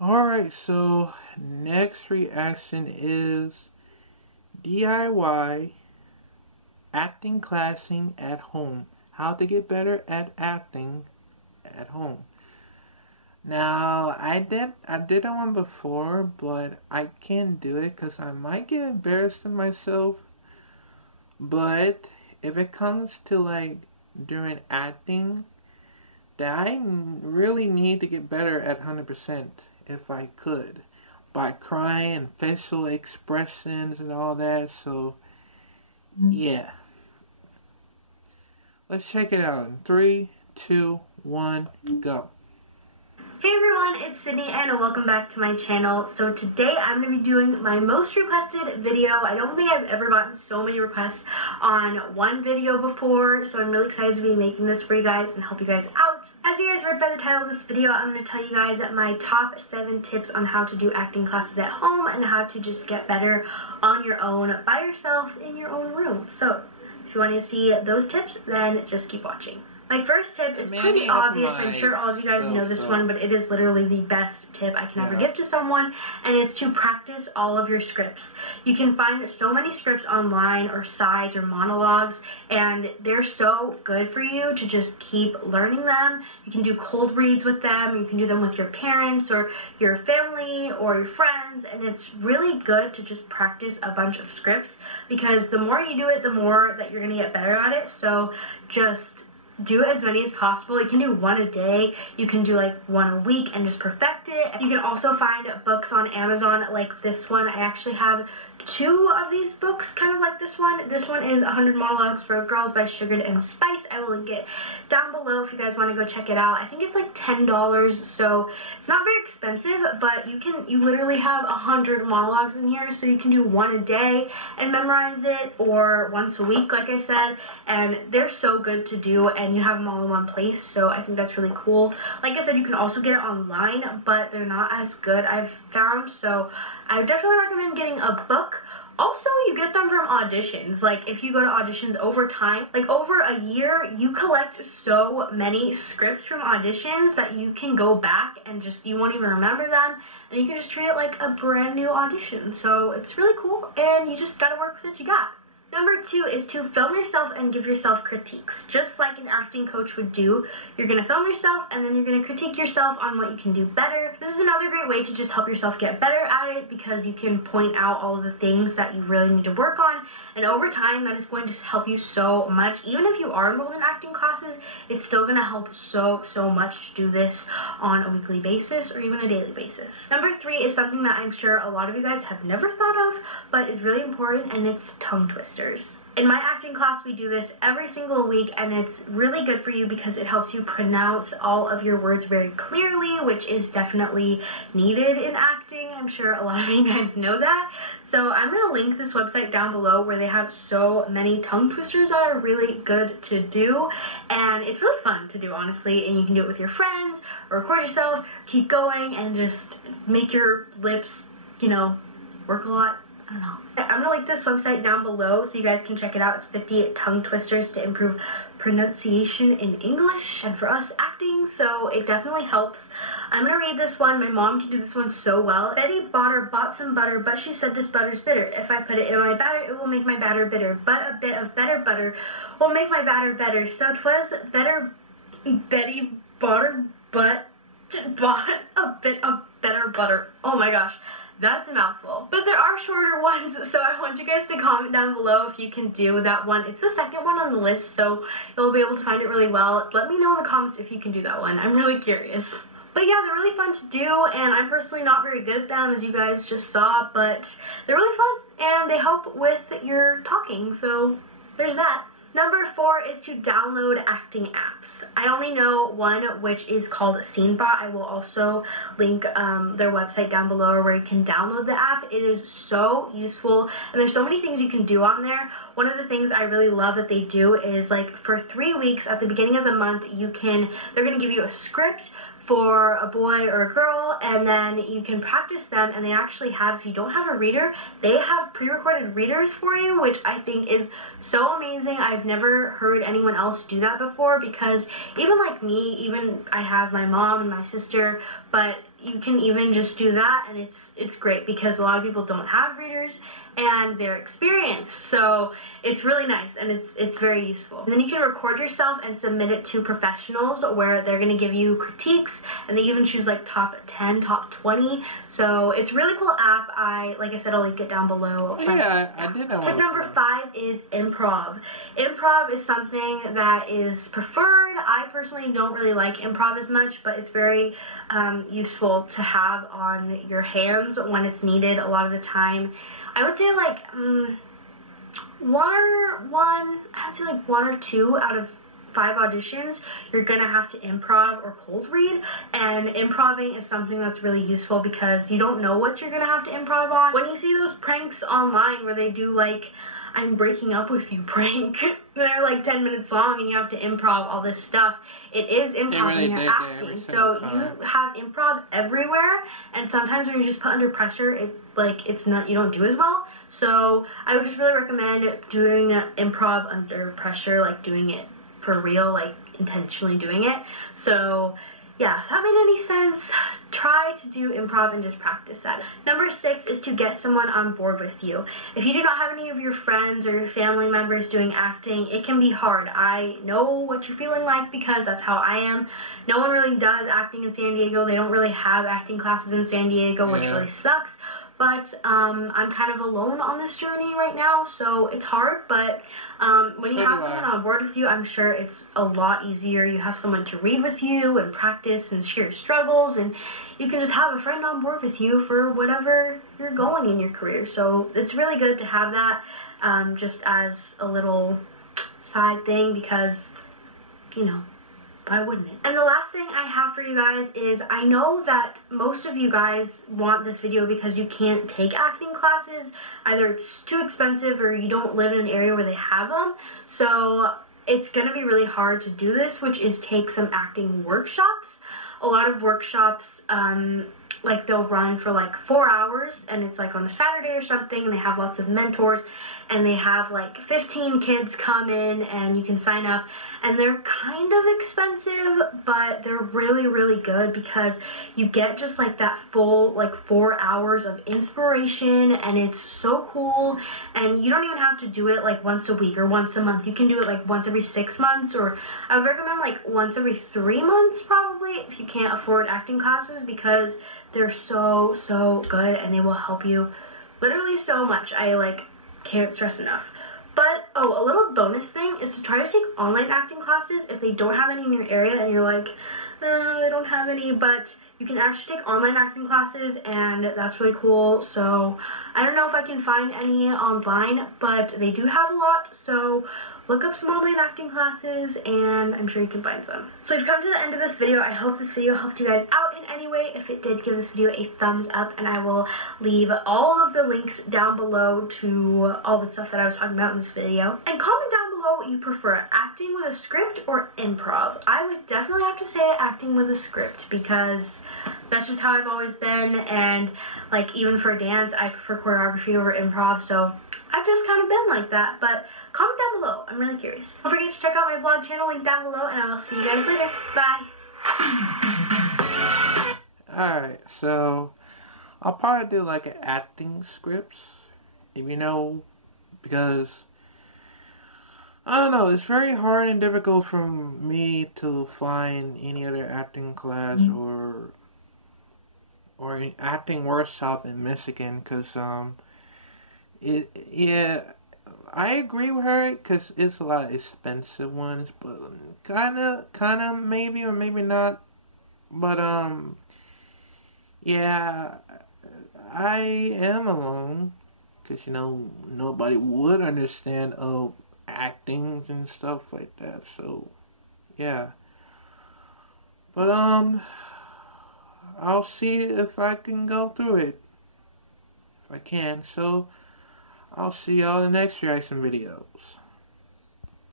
Alright, so next reaction is DIY acting classing at home. How to get better at acting at home. Now, I did that one before, but I can't do it because I might get embarrassed of myself. But if it comes to like during acting, that I really need to get better at 100% if I could, by crying and facial expressions and all that. So yeah, let's check it out in 3, 2, 1, go. Hey everyone, it's Sydney and welcome back to my channel. So today I'm going to be doing my most requested video. I don't think I've ever gotten so many requests on one video before, so I'm really excited to be making this for you guys and help you guys out. As you guys read by the title of this video, I'm going to tell you guys my top 7 tips on how to do acting classes at home and how to just get better on your own by yourself in your own room. So if you want to see those tips, then just keep watching. My first tip is pretty obvious. I'm sure all of you guys know this one, but it is literally the best tip I can ever give to someone, and it's to practice all of your scripts. You can find so many scripts online or sides or monologues, and they're so good for you to just keep learning them. You can do cold reads with them. You can do them with your parents or your family or your friends, and it's really good to just practice a bunch of scripts because the more you do it, the more that you're going to get better at it. So just do as many as possible. You can do one a day. You can do like one a week and just perfect it. You can also find books on Amazon like this one. I actually have 2 of these books kind of like this one. This one is 100 Monologues for Girls by Sugared and Spice. I will link it down below if you guys want to go check it out. I think it's like $10, so it's not very expensive, but you literally have 100 monologues in here, so you can do one a day and memorize it, or once a week like I said, and they're so good to do, and you have them all in one place, so I think that's really cool. Like I said, you can also get it online, but they're not as good, I've found, so I definitely recommend getting a book. Also, you get them from auditions. Like, if you go to auditions over time, like over a year, you collect so many scripts from auditions that you can go back and just, you won't even remember them, and you can just treat it like a brand new audition. So it's really cool, and you just gotta work with what you got. Number 2 is to film yourself and give yourself critiques. Just like an acting coach would do, you're going to film yourself and then you're going to critique yourself on what you can do better. This is another great way to just help yourself get better at it because you can point out all of the things that you really need to work on. And over time, that is going to help you so much. Even if you are enrolled in acting classes, it's still going to help so much to do this on a weekly basis or even a daily basis. Number 3 is something that I'm sure a lot of you guys have never thought of, but is really important, and it's tongue twisters. In my acting class, we do this every single week, and it's really good for you because it helps you pronounce all of your words very clearly, which is definitely needed in acting. I'm sure a lot of you guys know that. So I'm going to link this website down below where they have so many tongue twisters that are really good to do, and it's really fun to do, honestly, and you can do it with your friends or record yourself, keep going, and just make your lips, you know, work a lot. I don't know. I'm going to link this website down below so you guys can check it out. It's 50 tongue twisters to improve pronunciation in English and for us acting, so it definitely helps. I'm going to read this one. My mom can do this one so well. Betty bought some butter, but she said this butter's bitter. If I put it in my batter, it will make my batter bitter. But a bit of better butter will make my batter better. So 'twas better Betty bought a bit of better butter. Oh my gosh. That's a mouthful. But there are shorter ones, so I want you guys to comment down below if you can do that one. It's the second one on the list, so you'll be able to find it really well. Let me know in the comments if you can do that one. I'm really curious. But yeah, they're really fun to do, and I'm personally not very good at them, as you guys just saw, but they're really fun, and they help with your talking, so there's that. Number 4 is to download acting apps. I only know one, which is called SceneBot. I will also link their website down below where you can download the app. It is so useful, and there's so many things you can do on there. One of the things I really love that they do is, like, for 3 weeks at the beginning of the month, they're going to give you a script for a boy or a girl, and then you can practice them, and they actually have, if you don't have a reader, they have pre-recorded readers for you, which I think is so amazing. I've never heard anyone else do that before, because even like me, even I have my mom and my sister, but you can even just do that, and it's great because a lot of people don't have readers and they're experienced, so it's really nice and it's very useful. And then you can record yourself and submit it to professionals where they're going to give you critiques, and they even choose like top 10, top 20, so it's a really cool app. Like I said, I'll link it down below. Yeah, I did that one. Tip number 5 is improv. Improv is something that is preferred. I personally don't really like improv as much, but it's very useful to have on your hands when it's needed a lot of the time. I would say like one or two out of 5 auditions you're gonna have to improv or cold read, and improving is something that's really useful because you don't know what you're gonna have to improv on. When you see those pranks online where they do like I'm breaking up with you prank, they're like 10 minutes long and you have to improv all this stuff. It is improv when you're acting. So you have improv everywhere, and sometimes when you're just put under pressure, you don't do as well. So I would just really recommend doing improv under pressure, like doing it for real, like intentionally doing it. So yeah, if that made any sense, try to do improv and just practice that. Number 6 is to get someone on board with you. If you do not have any of your friends or your family members doing acting, it can be hard. I know what you're feeling like because that's how I am. No one really does acting in San Diego. They don't really have acting classes in San Diego, which really sucks. But I'm kind of alone on this journey right now, so it's hard, but when you have someone on board with you, I'm sure it's a lot easier. You have someone to read with you and practice and share struggles, and you can just have a friend on board with you for whatever you're going in your career. So it's really good to have that just as a little side thing because, you know, why wouldn't it? And the last thing I have for you guys is, I know that most of you guys want this video because you can't take acting classes. Either it's too expensive or you don't live in an area where they have them. So it's going to be really hard to do this, which is take some acting workshops. A lot of workshops, like they'll run for like 4 hours, and it's like on a Saturday or something, and they have lots of mentors, and they have like 15 kids come in, and you can sign up, and they're kind of expensive, but they're really, really good because you get just like that full like 4 hours of inspiration, and it's so cool, and you don't even have to do it like once a week or once a month. You can do it like once every 6 months, or I would recommend like once every 3 months probably if you can't afford acting classes, because they're so, so good, and they will help you literally so much. I like can't stress enough. But, a little bonus thing is to try to take online acting classes if they don't have any in your area and you're like, no, they don't have any, but you can actually take online acting classes, and that's really cool. So I don't know if I can find any online, but they do have a lot, so look up some online acting classes, and I'm sure you can find some. So we've come to the end of this video. I hope this video helped you guys out in any way. If it did, give this video a thumbs up, and I will leave all of the links down below to all the stuff that I was talking about in this video. And comment down below what you prefer, acting with a script or improv. I would definitely have to say acting with a script because that's just how I've always been, and like even for dance, I prefer choreography over improv, so I've just kind of been like that. But comment down below. I'm really curious. Don't forget to check out my vlog channel, link down below, and I will see you guys later. Bye. Alright, so I'll probably do like an acting scripts, if you know, because I don't know, it's very hard and difficult for me to find any other acting class or an acting workshop in Michigan, because I agree with her because it's a lot of expensive ones, but kind of maybe or maybe not. But yeah, I am alone because nobody would understand acting and stuff like that. So yeah, but I'll see if I can go through it. If I can, so I'll see y'all in the next reaction videos.